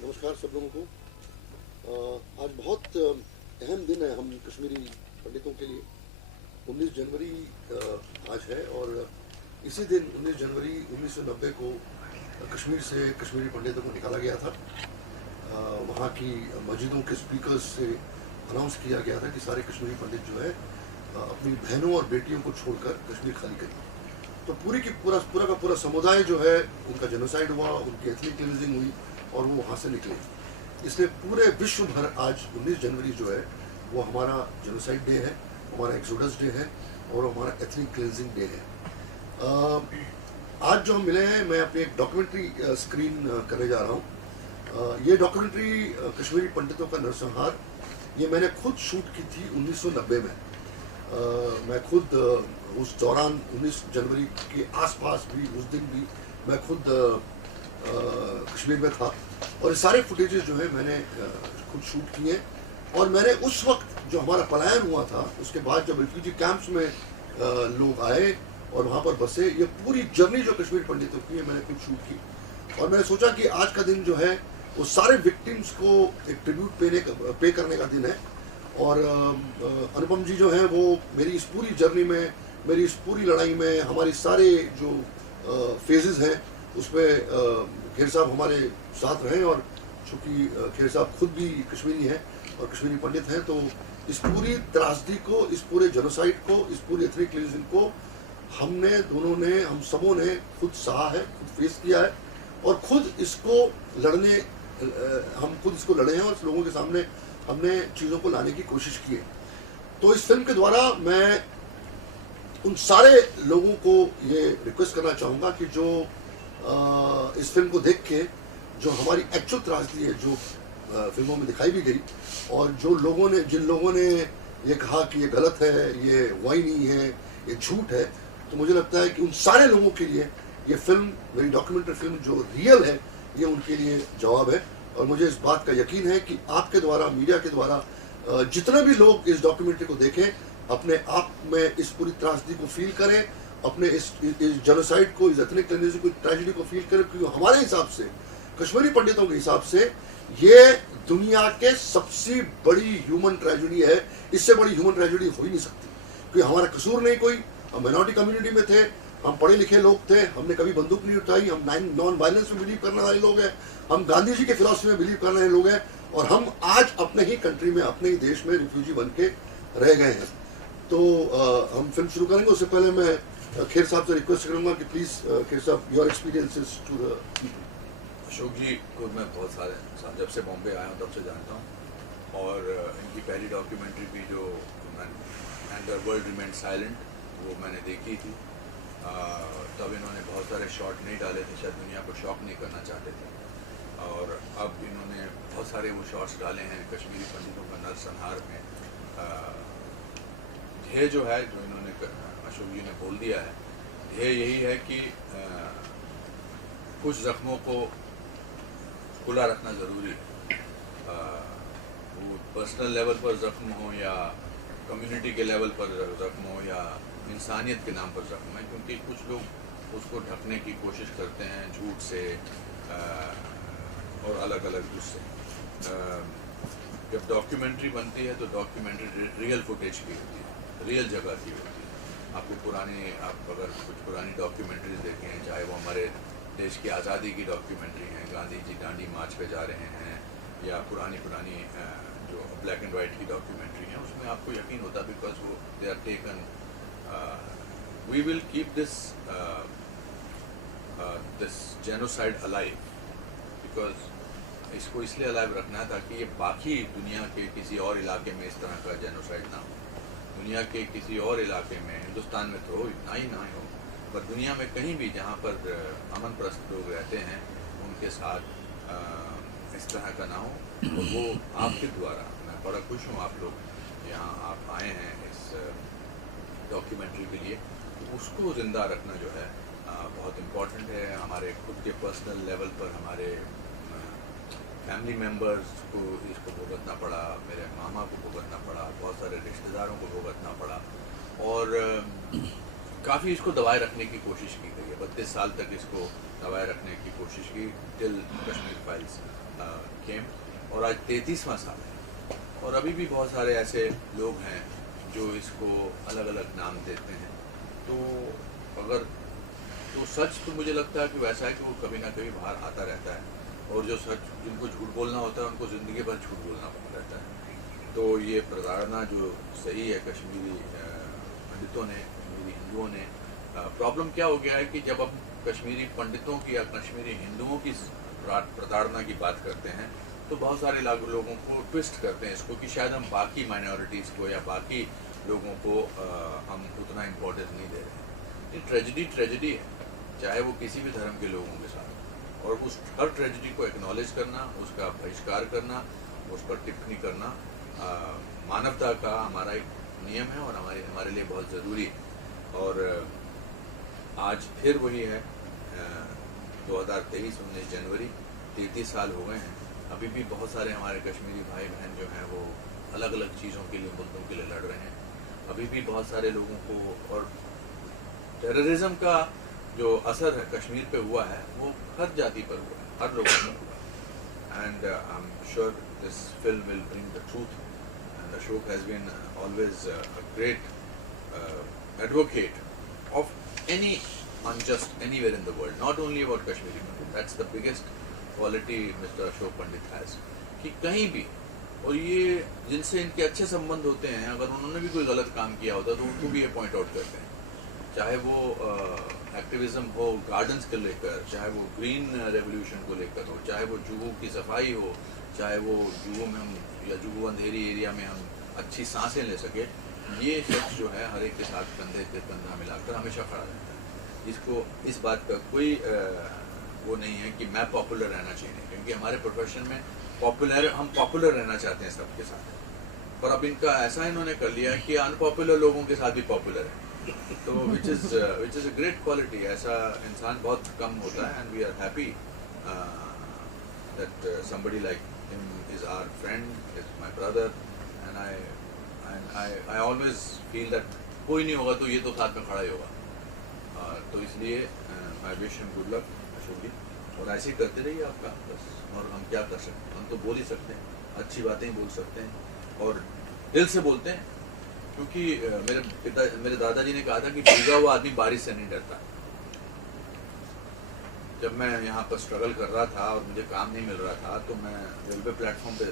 नमस्कार सब लोगों को। आज बहुत अहम दिन है हम कश्मीरी पंडितों के लिए। 19 जनवरी आज है और इसी दिन 19 जनवरी 1990 को कश्मीर से कश्मीरी पंडितों को निकाला गया था। वहाँ की मस्जिदों के स्पीकर्स से अनाउंस किया गया था कि सारे कश्मीरी पंडित जो है अपनी बहनों और बेटियों को छोड़कर कश्मीर खाली करें। तो पूरा का पूरा समुदाय जो है उनका जेनोसाइड हुआ, उनकी एथनिक क्लींजिंग हुई और वो वहाँ से निकले। इसलिए पूरे विश्व भर आज 19 जनवरी जो है वो हमारा जेनोसाइड डे है, हमारा एक्सोडस डे है और हमारा एथनिक क्लींजिंग डे है। आज जो हम मिले हैं, मैं अपनी एक डॉक्यूमेंट्री स्क्रीन करने जा रहा हूँ। ये डॉक्यूमेंट्री कश्मीरी पंडितों का नरसंहार, ये मैंने खुद शूट की थी 1990 में। मैं खुद उस दौरान 19 जनवरी के आसपास भी, उस दिन भी मैं खुद कश्मीर में था और ये सारे फुटेजेस जो है मैंने खुद शूट किए। और मैंने उस वक्त जो हमारा पलायन हुआ था, उसके बाद जब रिफ्यूजी कैंप्स में लोग आए और वहाँ पर बसे, ये पूरी जर्नी जो कश्मीर पंडितों की है मैंने खुद शूट की। और मैंने सोचा कि आज का दिन जो है वो सारे विक्टिम्स को एक ट्रिब्यूट पे करने का दिन है। और अनुपम जी जो हैं वो मेरी इस पूरी जर्नी में, मेरी इस पूरी लड़ाई में, हमारी सारे जो फेजेस हैं उसमें खेर साहब हमारे साथ रहे। और चूँकि खेर साहब खुद भी कश्मीरी हैं और कश्मीरी पंडित हैं, तो इस पूरी त्रासदी को, इस पूरे जेनोसाइड को, इस पूरी एथनिक क्लींजिंग को हम सबों ने खुद सहा है, खुद फेस किया है और खुद इसको लड़े हैं और लोगों के सामने हमने चीज़ों को लाने की कोशिश की है। तो इस फिल्म के द्वारा मैं उन सारे लोगों को ये रिक्वेस्ट करना चाहूँगा कि जो इस फिल्म को देख के जो हमारी एक्चुअल त्रासदी है, जो फिल्मों में दिखाई भी गई, और जिन लोगों ने ये कहा कि ये गलत है, ये वही नहीं है, ये झूठ है, तो मुझे लगता है कि उन सारे लोगों के लिए ये फिल्म, मेरी डॉक्यूमेंट्री फिल्म जो रियल है, ये उनके लिए जवाब है। और मुझे इस बात का यकीन है कि आपके द्वारा, मीडिया के द्वारा जितने भी लोग इस डॉक्यूमेंट्री को देखें, अपने आप में इस पूरी त्रासदी को फील करें, अपने इस जेनोसाइड को, इस एथनिक क्लींजिंग को, ट्रेजेडी को फील करें, क्योंकि हमारे हिसाब से, कश्मीरी पंडितों के हिसाब से, ये दुनिया के सबसे बड़ी ह्यूमन ट्रेजेडी है। इससे बड़ी ह्यूमन ट्रेजेडी हो ही नहीं सकती, क्योंकि हमारा कसूर नहीं कोई। हम माइनॉरिटी कम्युनिटी में थे, हम पढ़े लिखे लोग थे, हमने कभी बंदूक नहीं उठाई, हम नॉन वायलेंस में बिलीव करने वाले लोग हैं, हम गांधी जी के फिलॉसफी में बिलीव करने वाले लोग हैं, और हम आज अपने ही कंट्री में, अपने ही देश में रिफ्यूजी बन के रह गए हैं। तो हम फिल्म शुरू करेंगे, उससे पहले मैं खेर साहब से रिक्वेस्ट करूंगा कि प्लीज खेर साहब, your experiences to the people. Ashok ji को मैं बहुत सारे, जब से बॉम्बे आया हूँ तब से जानता हूँ, और इनकी पहली डॉक्यूमेंट्री भी जो and the world remain silent, वो मैंने देखी थी। तब इन्होंने बहुत सारे शॉट नहीं डाले थे, शायद दुनिया को शॉक नहीं करना चाहते थे, और अब इन्होंने बहुत सारे वो शॉट्स डाले हैं कश्मीरी पंडितों का नरसंहार में। ध्येय जो है, जो इन्होंने अशोक जी ने बोल दिया है, ध्येय यही है कि कुछ जख्मों को खुला रखना ज़रूरी है। वो पर्सनल लेवल पर ज़ख्म हो या कम्युनिटी के लेवल पर ज़ख्म हो या इंसानियत के नाम पर ज़ख्म है, क्योंकि कुछ लोग उसको ढकने की कोशिश करते हैं झूठ से और अलग अलग उससे। जब डॉक्यूमेंट्री बनती है तो डॉक्यूमेंट्री रियल फुटेज की होती है, रियल जगह की होती है। आप अगर कुछ पुरानी डॉक्यूमेंट्रीज देखें, चाहे वो हमारे देश की आज़ादी की डॉक्यूमेंट्री हैं, गांधी जी दांडी मार्च पे जा रहे हैं, या पुरानी जो ब्लैक एंड वाइट की डॉक्यूमेंट्री हैं, उसमें आपको यकीन होता है, बिकॉज वो they are taken, we will keep this genocide alive, because इसको इसलिए अलाइव रखना है ताकि ये बाकी दुनिया के किसी और इलाके में इस तरह का जेनोसाइड ना हो। दुनिया के किसी और इलाके में, हिंदुस्तान में तो इतना ही ना हो, पर दुनिया में कहीं भी जहाँ पर अमन परस्त लोग रहते हैं, उनके साथ इस तरह का ना हो। और वो आपके द्वारा, मैं बड़ा खुश हूँ आप लोग यहाँ आप आए हैं इस डॉक्यूमेंट्री के लिए, तो उसको ज़िंदा रखना जो है बहुत इम्पॉर्टेंट है। हमारे खुद के पर्सनल लेवल पर हमारे फैमिली मेम्बर्स को इसको भुगतना पड़ा, मेरे मामा को भुगतना पड़ा, बहुत सारे रिश्तेदारों को भुगतना पड़ा, और काफ़ी इसको दबाए रखने की कोशिश की गई है। 32 साल तक इसको दबाए रखने की कोशिश की टिल कश्मीर फाइल्स केम, और आज 33वां साल है। और अभी भी बहुत सारे ऐसे लोग हैं जो इसको अलग अलग नाम देते हैं। तो अगर तो सच तो मुझे लगता है कि वैसा है कि वो कभी ना कभी बाहर आता रहता है, और जो सच जिनको झूठ बोलना होता है उनको ज़िंदगी भर झूठ बोलना पड़ता रहता है। तो ये प्रताड़ना जो सही है कश्मीरी पंडितों ने, कश्मीरी हिंदुओं ने, प्रॉब्लम क्या हो गया है कि जब हम कश्मीरी पंडितों की या कश्मीरी हिंदुओं की प्रताड़ना की बात करते हैं तो बहुत सारे लोगों को ट्विस्ट करते हैं इसको कि शायद हम बाकी माइनॉरिटीज़ को या बाकी लोगों को हम उतना इम्पोर्टेंस नहीं दे रहे हैं। ये ट्रेजिडी है, चाहे वो किसी भी धर्म के लोगों के साथ, और उस हर ट्रेजिडी को एक्नॉलेज करना, उसका बहिष्कार करना, उस पर टिप्पणी करना मानवता का हमारा एक नियम है और हमारे लिए बहुत ज़रूरी है। और आज फिर वही है, 2023 19 जनवरी, 33 साल हो गए हैं। अभी भी बहुत सारे हमारे कश्मीरी भाई बहन जो हैं वो अलग अलग चीज़ों के लिए, मुद्दों के लिए लड़ रहे हैं। अभी भी बहुत सारे लोगों को, और टेररिज्म का जो असर है कश्मीर पे हुआ है वो हर जाति पर हुआ है, हर लोगों पर हुआ है। And I am sure this film will bring the truth, and Ashok has been always a great advocate of any unjust anywhere in the world, not only about Kashmiri people. That's the biggest quality Mr. Ashok Pandit has, कि कहीं भी, और ये जिनसे इनके अच्छे संबंध होते हैं, अगर उन्होंने भी कोई गलत काम किया होता तो उनको भी ये पॉइंट आउट करते हैं। चाहे वो एक्टिविज्म हो गार्डन्स को लेकर, चाहे वो ग्रीन रेवोल्यूशन को लेकर हो, चाहे वो जुहू की सफाई हो, चाहे वो जुहू में हम या जुहू अंधेरी एरिया में हम अच्छी सांसें ले सके, ये शख्स जो है हर एक के साथ कंधे पे कंधा मिलाकर हमेशा खड़ा रहता है। इसको इस बात का कोई वो नहीं है कि मैं पॉपुलर रहना चाहिए, क्योंकि हमारे प्रोफेशन में हम पॉपुलर रहना चाहते हैं सबके साथ, पर अब इनका ऐसा इन्होंने कर लिया है कि अनपॉपुलर लोगों के साथ भी पॉपुलर है। तो which is a great quality. ऐसा इंसान बहुत कम होता है, and we are happy that somebody like him is our friend, is my brother, and I always feel that कोई नहीं होगा तो ये तो साथ में खड़ा ही होगा। तो इसलिए I wish him good luck Ashok जी, और ऐसे ही करते रहिए आप काम बस। और हम क्या कर सकते हैं, हम तो बोल ही सकते हैं, अच्छी बातें ही बोल सकते हैं और दिल से बोलते हैं, क्योंकि मेरे दादाजी ने कहा था कि भीगा हुआ आदमी बारिश से नहीं डरता। जब मैं यहाँ पर स्ट्रगल कर रहा था और मुझे काम नहीं मिल रहा था तो मैं रेलवे प्लेटफॉर्म पे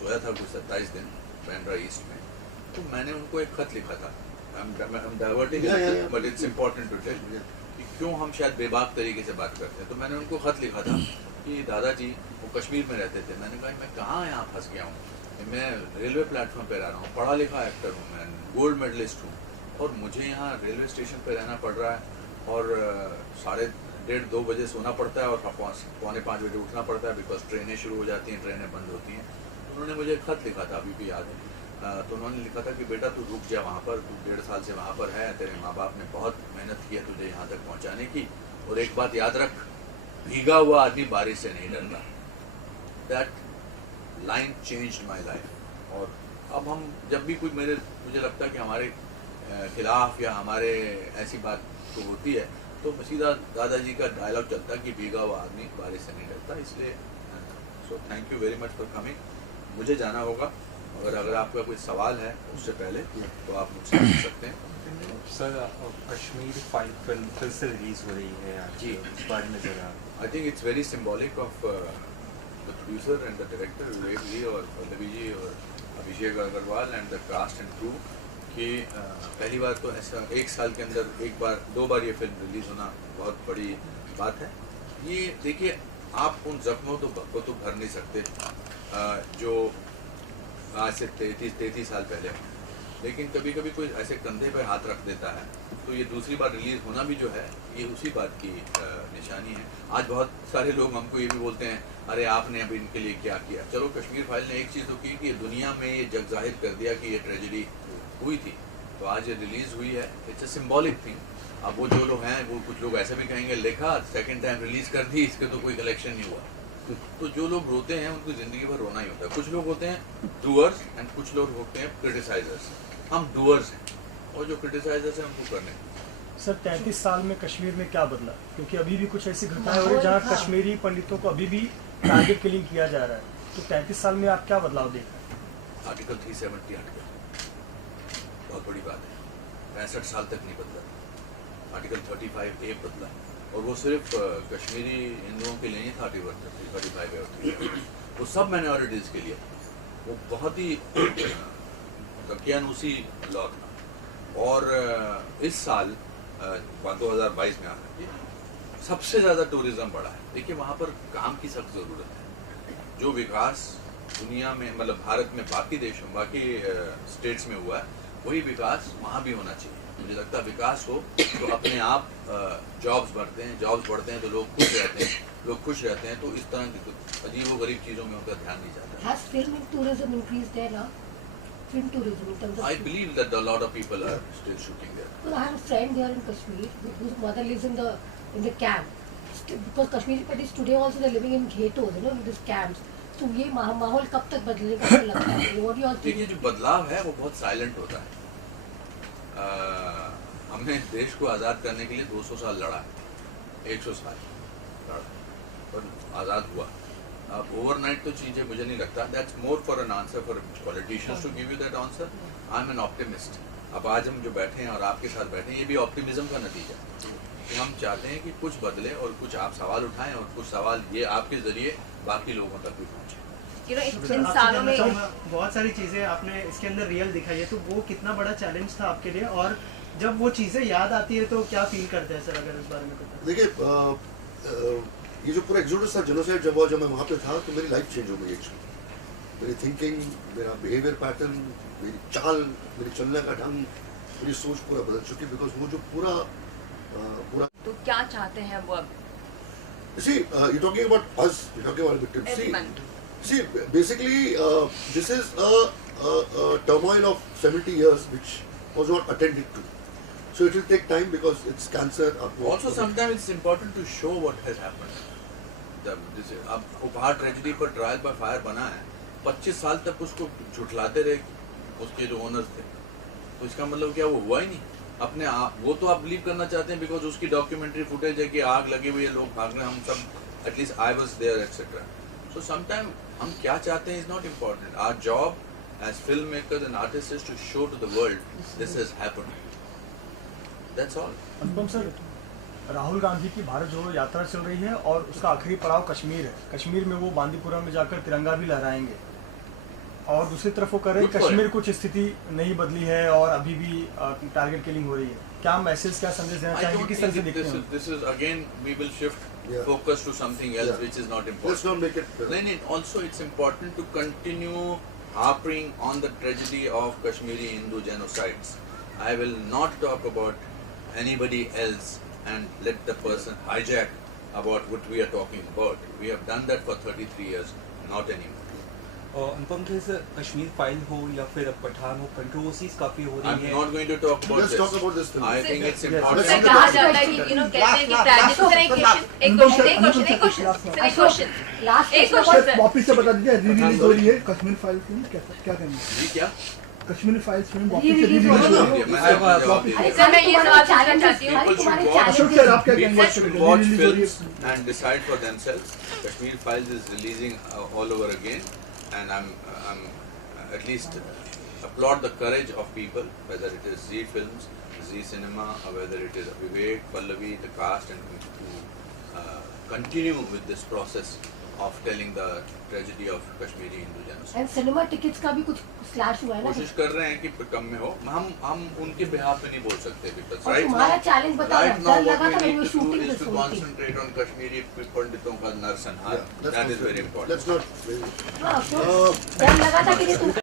सोया था कुछ 27 दिन बैंड्रा ईस्ट में। तो मैंने उनको एक खत लिखा था, diverting but it's important to tell कि क्यों हम शायद बेबाक तरीके से बात करते हैं। तो मैंने उनको खत लिखा था कि दादाजी वो कश्मीर में रहते थे। मैंने कहा मैं कहाँ यहाँ फंस गया हूँ, मैं रेलवे प्लेटफॉर्म पे रह रहा हूँ, पढ़ा लिखा एक्टर हूँ, मैं गोल्ड मेडलिस्ट हूँ, और मुझे यहाँ रेलवे स्टेशन पे रहना पड़ रहा है और 1:30-2 बजे सोना पड़ता है और 4:45 बजे उठना पड़ता है, बिकॉज ट्रेनें शुरू हो जाती हैं, ट्रेनें बंद होती हैं। उन्होंने मुझे एक खत लिखा था, अभी भी याद है। तो उन्होंने लिखा था कि बेटा तू रुक जा वहाँ पर, तू 1.5 साल से वहाँ पर है, तेरे माँ बाप ने बहुत मेहनत की है तुझे यहाँ तक पहुँचाने की, और एक बात याद रख, भीगा हुआ आदमी बारिश से नहीं डरता। That line changed my life. और अब हम जब भी कोई मुझे लगता है कि हमारे खिलाफ या हमारे ऐसी बात तो होती है तो सीधा दादाजी का डायलॉग चलता है कि भीगा हुआ आदमी बारिश से नहीं डरता। इसलिए so thank you very much for coming. मुझे जाना होगा, अगर आपका कोई सवाल है उससे पहले तो आप मुझसे पूछ सकते हैं। सर कश्मीर फाइल फिल्म फिर से रिलीज हो रही है जी, इस बारे में जरा। I think it's very symbolic of the producer and the director Vivek ji और पल्लवी जी और Abhishek Agarwal and the cast and crew कि पहली बार तो ऐसा 1 साल के अंदर 2 बार ये फिल्म रिलीज़ होना बहुत बड़ी बात है। ये देखिए, आप उन जख्मों को तो भर नहीं सकते जो आज से 33 साल पहले हुए, लेकिन कभी कभी कोई ऐसे कंधे पर हाथ रख देता है तो ये दूसरी बार रिलीज़ होना भी जो है ये उसी बात की निशानी है। आज बहुत सारे लोग हमको ये भी बोलते हैं, अरे आपने अभी इनके लिए क्या किया। चलो, कश्मीर फाइल ने एक चीज़ तो की कि दुनिया में ये जग जाहिर कर दिया कि ये ट्रेजेडी हुई थी, तो आज ये रिलीज़ हुई है। It's a symbolic thing. अब वो जो लोग हैं वो कुछ लोग ऐसे भी कहेंगे, लिखा सेकंड टाइम रिलीज़ कर दी, इसके तो कोई कलेक्शन नहीं हुआ। तो जो लोग रोते हैं उनको ज़िंदगी भर रोना ही होता है। कुछ लोग होते हैं डूअर्स एंड कुछ लोग होते हैं क्रिटिसाइजर्स। हम डूअर्स हैं और जो क्रिटिसाइजर्स हैं उनको करने। सर 33 साल में कश्मीर में क्या बदला? क्योंकि अभी भी कुछ ऐसी घटनाएं हो रही है जहाँ कश्मीरी पंडितों को अभी भी टारगेट किलिंग किया जा रहा है, तो 33 साल में आप क्या बदलाव देख रहे हैं? आर्टिकल 370 हट गया, बहुत बड़ी बात है। 65 साल तक नहीं बदला। आर्टिकल 35A बदला, और वो सिर्फ कश्मीरी हिंदुओं के लिए नहीं था। 35A वो सब माइनॉरिटीज के लिए, वो बहुत ही दकियानूसी लॉ था। और इस साल 2022 में आकर सबसे ज़्यादा टूरिज्म बढ़ा है। देखिए, वहाँ पर काम की सख्त ज़रूरत है। जो विकास दुनिया में, मतलब भारत में बाकी देशों, बाकी स्टेट्स में हुआ है, वही विकास वहाँ भी होना चाहिए। मुझे लगता है विकास हो तो अपने आप जॉब्स बढ़ते हैं, तो लोग खुश रहते हैं, तो इस तरह की अजीब व गरीब चीज़ों में उनका ध्यान नहीं जाता। Has film tourism increased there now? Film tourism in terms of... I believe that a lot of people are still shooting there. Because I have a friend here in Kashmir whose mother lives in the camp. Because Kashmiri Pandits today also they're living in ghettos, you know, in these camps. तो ये माहौल कब तक बदलेगा आपको लगता है? What do you all think? देखिए, जो बदलाव है वो बहुत साइलेंट होता है। हमने देश को आज़ाद करने के लिए 200 साल लड़ा है, 100 साल लड़ा, पर आज़ाद हुआ। अब ओवरनाइट तो चीज़ें मुझे नहीं लगता। That's more for an answer for politicians to give you that answer. I am an optimist. अब आज हम जो बैठे हैं और आपके साथ बैठे हैं, ये भी ऑप्टिमिज्म का नतीजा है कि हम चाहते हैं कि कुछ बदले और कुछ आप सवाल उठाएं और कुछ सवाल ये आपके ज़रिए बाकी लोगों तक भी पहुँचे। इन सालों में बहुत सारी चीज़ें आपने इसके अंदर रियल दिखाई है, तो वो कितना बड़ा चैलेंज था आपके लिए, और जब वो चीज़ें याद आती है तो क्या फील करते हैं सर, अगर इस बारे में कुछ? देखिए, ये जो पूरा एक्सोडस था, जेनोसाइड जब मैं वहाँ पे था, तो मेरी लाइफ चेंज हो गई एक्चुअली। मेरी थिंकिंग, मेरा बिहेवियर पैटर्न, मेरी चाल, मेरी चलने का ढंग, मेरी सोच पूरा बदल चुकी, बिकॉज वो जो पूरा तो क्या चाहते हैं वो अब? See, you're talking about us, you're talking about victims. Everyone. See, basically, this is a turmoil of 70 years which was not attended to. So it will take time because it's cancer. Also, sometimes it's important to show what has happened. अब उपहार tragedy पर trial by fire बना है, 25 साल तक उसको झुठलाते रहे उसके जो ओनर्स थे, तो इसका मतलब क्या वो हुआ ही नहीं? अपने वो तो आप बिलीव करना चाहते हैं बिकॉज उसकी डॉक्यूमेंट्री फुटेज है कि आग लगी हुई है, लोग भाग रहे हैं, हम सब at least I was there etcetera. So sometime हम क्या चाहते हैं is not important. Our job as film makers and artist is to show to the world this has happened, that's all. Anupam sir, Rahul Gandhi की भारत जोड़ो यात्रा चल रही है और उसका आखिरी पड़ाव कश्मीर है। कश्मीर में वो बांदीपुरा में जाकर तिरंगा भी लहराएंगे, और दूसरी तरफ वो कह रहे हैं कश्मीर कुछ स्थिति नहीं बदली है और अभी भी टारगेट किलिंग हो रही है। क्या मैसेज, क्या संदेश देना चाहेंगे, किस तरह से देखते हैं? This is again we will shift focus to something else which is not important. Let's not make it. No. Also, it's important to continue harping on the tragedy of Kashmiri Hindu genocides. I will not talk about anybody else and let the person hijack about what we are talking about. We have done that for 33 years, not anymore. अनुपम जैसे Kashmir file हो या फिर पठान हो, controversies काफी हो रही I'm है। not going to talk about Let's this. talk about this film. I think it's Let's important. Sir, कहा जाता है कि कहते हैं कि ट्रेजेडी। एक क्वेश्चन वापिस से बता दीजिए, रिलीज हो रही है कश्मीर फाइल फिल्म, क्या कहना है? जी क्या? कश्मीर फाइल फिल्म वापिस से रिलीज हो हो रही रही है। है। मैं जवाब दे दूंगा। सर, मैं ये सवाल पूछना चाहती हूँ। People should तुम्हारे watch. अशोक सर, आप क्या People कहेंगे? should watch films and decide for themselves. Kashmir Files is releasing all over again, and I'm at least applaud the courage of people, whether it is Z Films, Z Cinema, or whether it is Vivek, Pallavi, the cast, and to continue with this process of telling the tragedy of Kashmiri Hindu genocide. And cinema tickets का भी कुछ slash हुआ है ना? कोशिश कर रहे हैं कि कम में हो। हम उनके behalf पे नहीं बोल सकते because और right तुम्हारा now, challenge बताओ, right now डर what लगा we था need when you to do shooting is this to whole thing. concentrate on Kashmiri पंडितों का नरसंहार. Yeah, That is very important. Let's not. हाँ, डर लगा था कि नहीं तुम